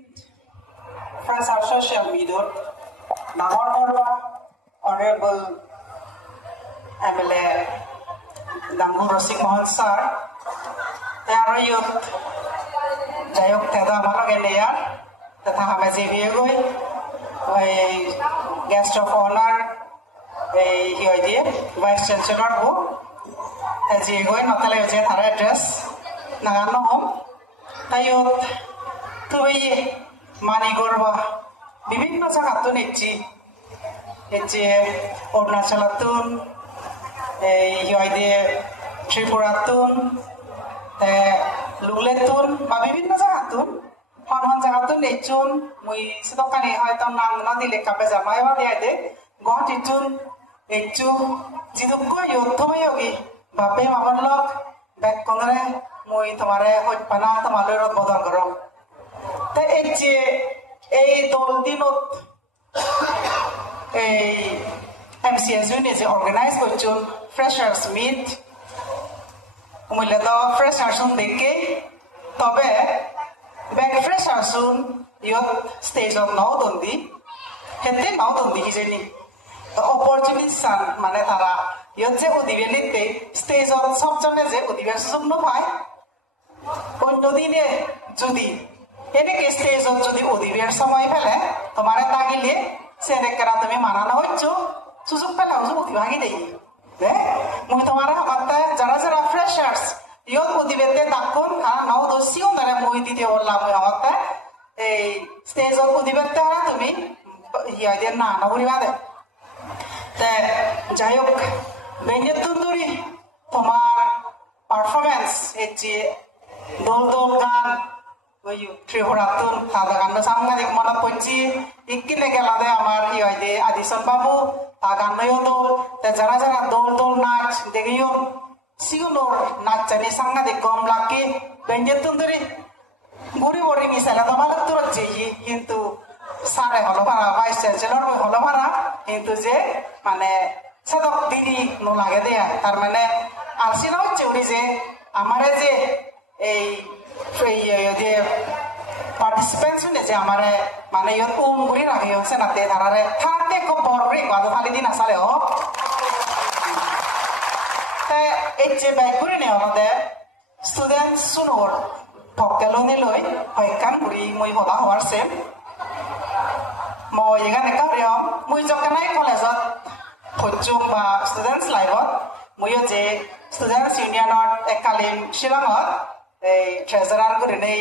Friends of social media, Nagornorba, Honorable MLA Dangu Rosik Mohan Sir, Tara Youth, Jayok Teda Malaganea, the Tahamazi Viegoi, guest of honor, Vice Chancellor Who, as you go in Natalia Zetara address, Nagano home, Tayut, Tui. মানি করবা বিভিন্ন জায়গাতুন এজি অরুণাচলাতুন এই হিয়াইদে ত্রিপুরাতুন লুগলেতুন বা বিভিন্ন জায়গাতুন হন হন জায়গাতুন এজুন মুই সিদকানি হয়তো নাম না দিলে কাপে জামাই বা দিয়াইদে গহটিতুন এজু জিদুক্ক ইয়ুদ্ধময়গি বাপে মামন লক ব্যাক কোনরে মুই তোমারে হইপানা তোমালৈ বদল করম এই দল দিনত এই MCS নিজে অর্গানাইজ করছুন ফ্রেশার্স মিট মূল্য তো ফ্রেশার্স দেখে তবে ব্যাক ফ্রেশার্স ইয়ত স্টেজত নাও দন্দি হেতে নাও দন্দি হিজেনি অপরচুনিটি সান মানে তারা ইয়ত যে অধিবেশনিতে স্টেজত সবজনে যে অধিবেশন সুযোগ পায় অন্যদিনে যদি এনেকে স্টেজত যদি অধিবেশন সময় ফেলে তোমার তাগিলে সে দেখরা তুমি মানানো হচ্ছ সুযোগ পেলে অধিভাগী দেই মুই তোমার আমার যারা যারা ফ্রেশার্স ইয়ত অধিবেশনে ডাকুন নাও দোষিও তারা মই দিতে বললাম আমার এই স্টেজত অধিবেশন হারা তুমি ইয়াদের না নগরিবা দে যাই হোক বেঞ্জতুন দূরি তোমার পারফরমেন্স এই যে দোল দোল গান ত্রিপুরাতুন তাদের গান সাংঘাতিক মনে পড়ছি ইকিলে গেলাদে আমার ইয়ে আদিশন বাবু তা গানও দোল যারা যারা দোল দোল নাচ দেখিও সিগুনোর নাচ জানি সাংঘাতিক গম লাগে বেঞ্জতুন ধরে গড়ি গড়ি মিশালে তোমার তোর যেই কিন্তু সারে হলো ভাড়া ভাইস চ্যান্সেলর হলো ভাড়া কিন্তু যে মানে সাদক দিদি নো লাগে দেয়া তার মানে আলসিনা হচ্ছে উনি যে আমারে যে এই যে পার্টিসিপেন্টস যে আমার মানে ইয়ত উমগুড়ি রাখি হচ্ছে না তে ধারারে থাকতে খুব বড় রে গাদ ফালি দিন আসালে হ তাই এই যে বাইকুরি নে আমাদের স্টুডেন্ট সুনোর পক্কেলনে লই হয়কান গুড়ি মই হলা হওয়ার সেম মই এখানে কারিয়ম মই যকানাই কলেজত হচ্ছুম বা স্টুডেন্টস লাইফত মইও যে স্টুডেন্টস ইউনিয়নত একালিম শিলঙত এই ট্রেজারার করে নেই